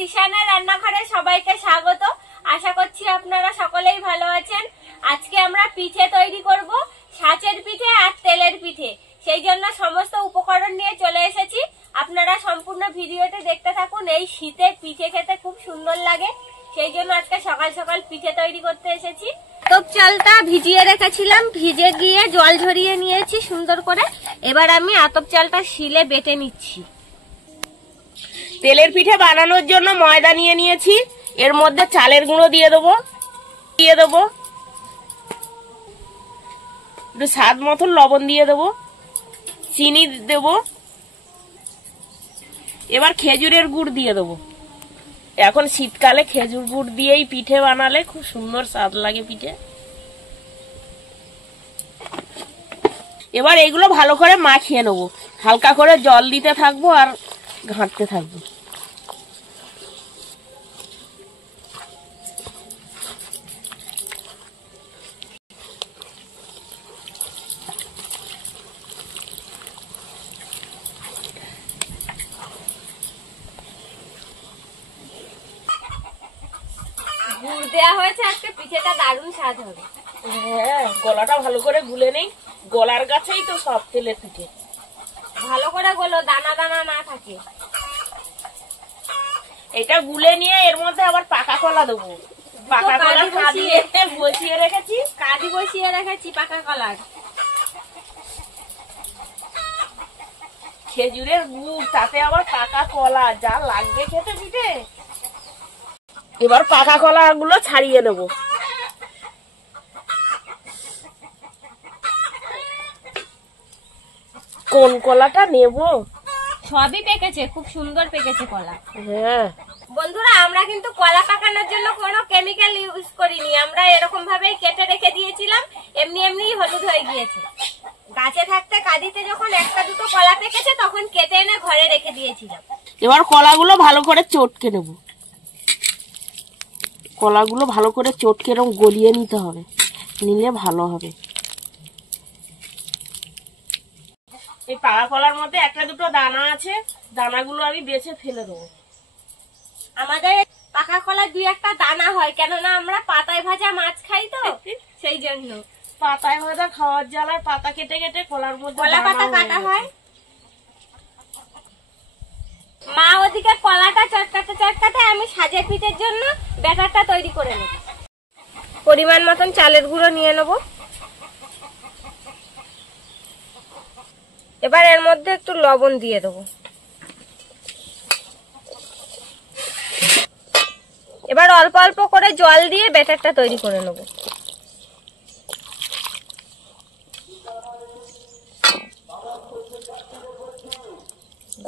দিশানের রান্নাঘরে সবাইকে স্বাগত। আশা করছি আপনারা সকলেই ভালো আছেন। আজকে আমরা পিঠে তৈরি করব, ছাঁচের পিঠে আর তেলের পিঠে। সেই জন্য সমস্ত উপকরণ নিয়ে চলে এসেছি। আপনারা সম্পূর্ণ ভিডিওটি দেখতে থাকুন। এই শীতে পিঠে খেতে খুব সুন্দর লাগে, সেই জন্য আজকে সকাল সকাল পিঠে তৈরি করতে এসেছি। আতপ চালটা ভিজিয়ে রেখেছিলাম, ভিজে গিয়ে জল ঝরিয়ে নিয়েছি সুন্দর করে। এবার আমি আতপ চালটা শিলে বেটে নিচ্ছি। তেলের পিঠে বানানোর জন্য ময়দা নিয়ে নিয়েছি, এর মধ্যে চালের গুঁড়ো দিয়ে দেবো একটু স্বাদ মতন লবণ দিয়ে দেবো, চিনি দেবো, এবার খেজুরের গুড় দিয়ে দেবো। এখন শীতকালে খেজুর গুড় দিয়েই পিঠে বানালে খুব সুন্দর স্বাদ লাগে পিঠে। এবার এগুলো ভালো করে মাখিয়ে নেবো, হালকা করে জল দিতে থাকবো আর ঘাঁটতে থাকবো। গুড় দেওয়া হয়েছে, আজকে পিঠেটা দারুণ স্বাদ হবে। হ্যাঁ, গলাটা ভালো করে গুলে নেই, গলার গাছেই তো সব তেলের পিঠে। ভালো করে গোলো, দানা দানা না থাকে। এটা গুলে নিয়ে এর মধ্যে আবার পাকা কলা দেবো। পাকা কলা বসিয়ে রেখেছি, কাঠি বসিয়ে রেখেছি পাকা কলার। খেজুরের গুড়, তাতে আবার পাকা কলা, যা লাগবে খেতে পিঠে। এবার পাকা কলা গুলো ছাড়িয়ে নেব। কোন কলাটা নেব? সবই পেকেছে, খুব সুন্দর পেকেছে কলা। হ্যাঁ বন্ধুরা, আমরা কিন্তু কলা পাকানোর জন্য কোনো কেমিক্যাল ইউজ করিনি। আমরা এরকম ভাবেই কেটে রেখে দিয়েছিলাম, এমনি এমনি হলুদ হয়ে গিয়েছে। গাছে থাকতে কাঁদিতে যখন একটা দুটো কলা পেকেছে তখন কেটে এনে ঘরে রেখে দিয়েছিলাম। এবার কলাগুলো ভালো করে চটকে নেব। কলাগুলো ভালো করে চটকে এরকম গলিয়ে নিতে হবে, নিলে ভালো হবে। এই পাকা কলার মধ্যে একটা দুটো দানা আছে, দানাগুলো আমি বেছে ফেলে দেবো। আমাদের পাকা কলা দুই একটা দানা হয়, কেননা আমরা পাতায় ভাজা মাছ খাই তো, সেই জন্য। পাতায় ভাজা খাওয়ার জ্বালায় পাতা কেটে কেটে কলার মধ্যে কলা পাতা কাটা হয়। মা ওদিকে কলাটা চটকাতে আমি সাজের পিঠের জন্য ব্যাটারটা তৈরি করে নেব। পরিমাণ মতন চালের গুঁড়ো নিয়ে নেব। এবার এর মধ্যে একটু লবণ দিয়ে দেবো। এবার অল্প অল্প করে জল দিয়ে ব্যাটারটা তৈরি করে নেব।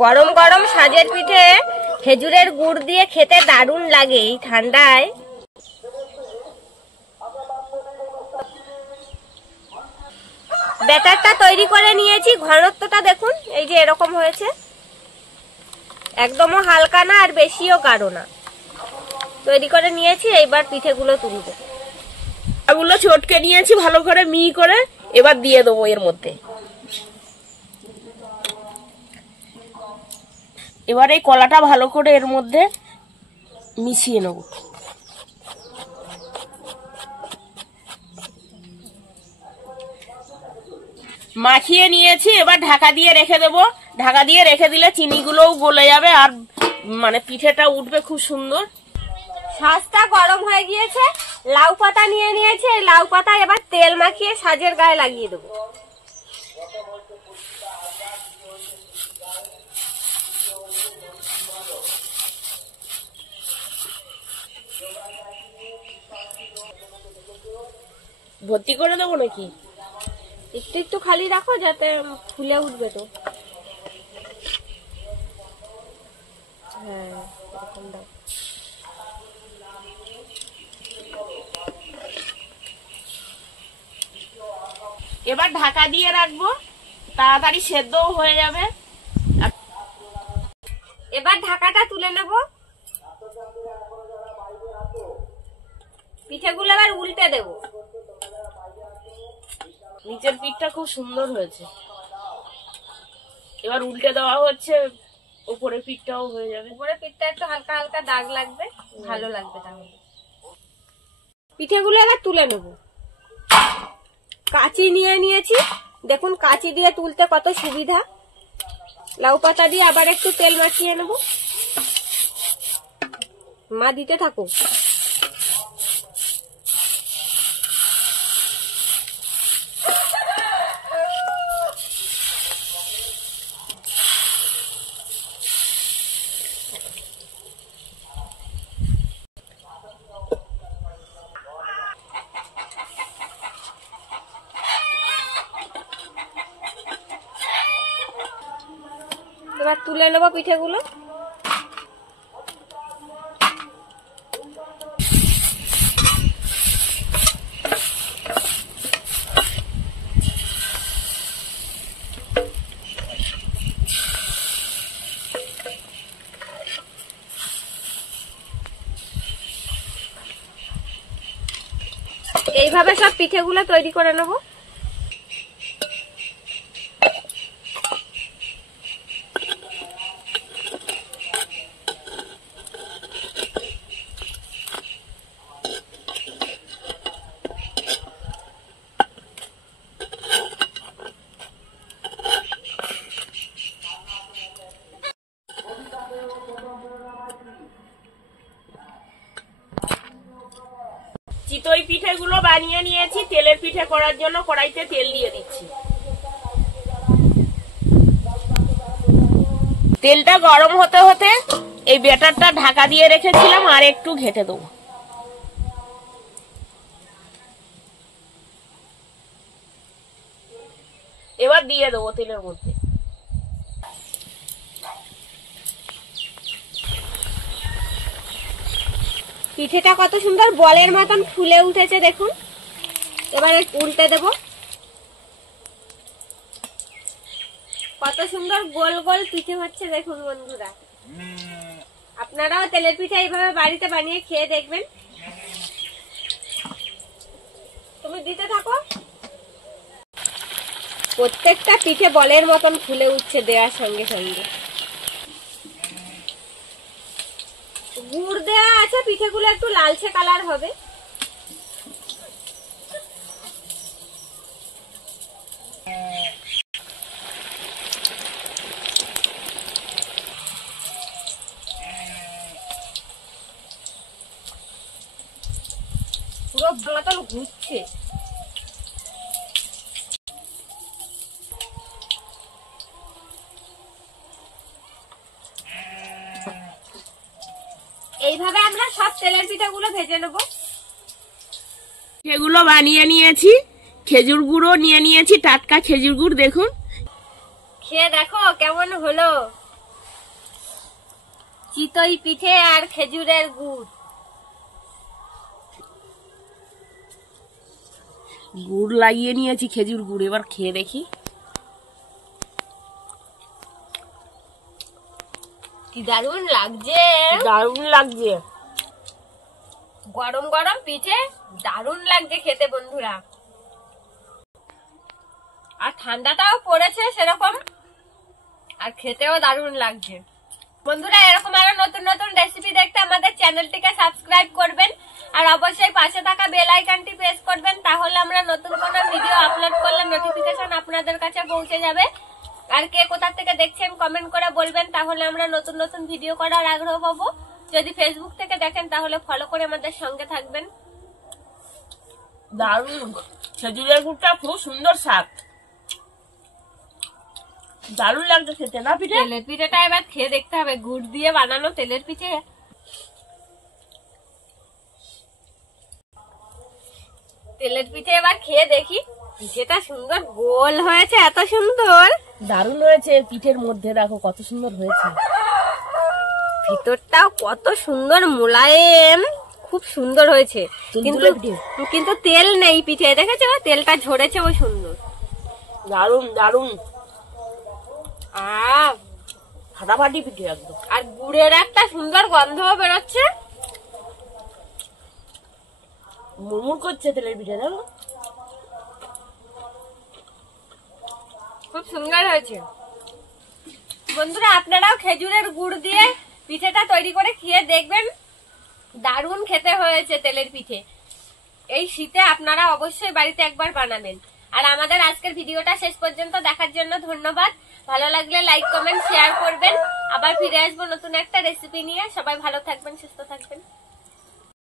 গরম গরম সাজের পিঠে খেজুরের গুড় দিয়ে খেতে দারুণ লাগে এই ঠান্ডায়। ব্যাটারটা তৈরি করে নিয়েছি, ঘনত্বটা দেখুন, এই যে এরকম হয়েছে। একদমও হালকা না আর বেশিও গাঢ় না। তৈরি করে নিয়েছি, এইবার পিঠেগুলো তুলবো। এগুলো চটকে নিয়েছি ভালো করে মিহি করে, এবার দিয়ে দেবো এর মধ্যে। এবার এই কলাটা ভালো করে এর মধ্যে মিশিয়ে নেব। মাখিয়ে নিয়েছি, এবার ঢাকা দিয়ে রেখে দেবো। ঢাকা দিয়ে রেখে দিলে চিনিগুলোও গলে যাবে আর মানে পিঠেটা উঠবে খুব সুন্দর। সাজটা গরম হয়ে গিয়েছে, লাউ পাতা নিয়ে নিয়েছে। লাউ পাতা এবার তেল মাখিয়ে সাজের গায়ে লাগিয়ে দেবো। ভর্তি করে দেবো নাকি? একটু একটু খালি রাখো, যাতে ফুলে উঠবে তো। হ্যাঁ, এরকম দাও। এবার ঢাকা দিয়ে রাখবো, তাড়াতাড়ি সেদ্ধও হয়ে যাবে। এবার ঢাকাটা তুলে নেব। পিঠেগুলো এবার উল্টে দেবো। নিচের পিঠটা খুব সুন্দর হয়েছে, এবার উল্টে দেওয়া হচ্ছে উপরে পিঠটাও হয়ে যাবে। উপরে পিঠটা একটু হালকা হালকা দাগ লাগবে, ভালো লাগবে তাহলে। পিঠেগুলো এবার তুলে নেব। কাঁচি নিয়ে নিয়েছি, দেখুন কাঁচি দিয়ে তুলতে কত সুবিধা। লাউ পাতা দিয়ে আবার একটু তেল মাখিয়ে নেব। মা দিতে থাকো। এবার তুলে নেবো পিঠেগুলো। এইভাবে সব পিঠেগুলো তৈরি করে নেবো। চিতই পিঠেগুলো বানিয়ে নিয়েছি, তেলের পিঠে করার জন্য কড়াইতে তেল দিয়ে দিচ্ছি। তেলটা গরম হতে হতে এই ব্যাটারটা ঢাকা দিয়ে রেখেছিলাম আর একটু ঘেঁটে দেবো। এবার দিয়ে দেবো তেলের মধ্যে। পিঠেটা কত সুন্দর বলের মতন ফুলে উঠেছে দেখুন। এবারে উল্টে দেব। কত সুন্দর গোল গোল পিঠে হচ্ছে দেখুন বন্ধুরা। আপনারাও তেলের পিঠে এইভাবে বাড়িতে বানিয়ে খেয়ে দেখবেন। তুমি দিতে থাকো। প্রত্যেকটা পিঠে বলের মতন ফুলে উঠছে দেওয়ার সঙ্গে সঙ্গে। গুড় দেওয়া আছে, পিঠেগুলো একটু লালচে কালার হবে। পুরো মতন ঘুরছে। এইভাবে আমরা সব তেলের পিঠাগুলো ভেজে নেব। সেগুলো বানিয়ে নিয়েছি, খেজুর গুড়ও নিয়ে নিয়েছি, টাটকা খেজুর গুড় দেখুন। খেয়ে দেখো কেমন হলো চিতই পিঠে আর খেজুরের গুড়। গুড় লাগিয়ে নিয়েছি, খেজুর গুড়। এবার খেয়ে দেখি কি দারুণ লাগছে। দারুণ লাগছে। গরম গরম পিঠে দারুণ লাগছে খেতে বন্ধুরা। আর ঠান্ডাটাও পড়েছে সেরকম, আর খেতেও দারুণ লাগছে। বন্ধুরা এরকম আরো নতুন নতুন রেসিপি দেখতে আমাদের চ্যানেলটিকে সাবস্ক্রাইব করবেন আর অবশ্যই পাশে থাকা বেল আইকনটি প্রেস করবেন, তাহলে আমরা নতুন কোনো ভিডিও আপলোড করলে নোটিফিকেশন আপনাদের কাছে পৌঁছে যাবে। আর কে কোথা থেকে দেখছেন কমেন্ট করে বলবেন, তাহলে আমরা নতুন নতুন ভিডিও করার আগ্রহ পাবো। যদি ফেসবুক থেকে দেখেন তাহলে ফলো করে আমাদের সঙ্গে থাকবেন। দারুণ, খেজুরের গুড়টা খুব সুন্দর স্বাদ, দারুণ লাগছে খেতে না পিঠে। তেলের পিঠেটা এবার খেয়ে দেখতে হবে, গুড় দিয়ে বানানো তেলের পিঠে। তেলের পিঠে এবার খেয়ে দেখি। পিঠেটা সুন্দর গোল হয়েছে, এত সুন্দর, দারুণ হয়েছে। পিঠের মধ্যে দেখো কত সুন্দর হয়েছে, ভিতরটাও কত সুন্দর মোলায়েম, খুব সুন্দর হয়েছে। কিন্তু তেল নেই পিঠে, দেখেছো তেলটা ঝরেছে, ওই সুন্দর, দারুণ দারুণ। আহ ফাটাফাটি পিঠে একদম। আর গুড়ের একটা সুন্দর গন্ধও বেরোচ্ছে, মুড়মুড় করছে তেলের পিঠে দেখো, খুব সুন্দর হয়েছে। বন্ধুরা আপনারাও খেজুরের গুড় দিয়ে পিঠেটা তৈরি করে খেয়ে দেখবেন, দারুণ খেতে হয়েছে তেলের পিঠে। এই শীতে আপনারা অবশ্যই বাড়িতে একবার বানাবেন। আর আমাদের আজকের ভিডিওটা শেষ পর্যন্ত দেখার জন্য ধন্যবাদ। ভালো লাগলে লাইক কমেন্ট শেয়ার করবেন। আবার ফিরে আসবো নতুন একটা রেসিপি নিয়ে। সবাই ভালো থাকবেন, সুস্থ থাকবেন।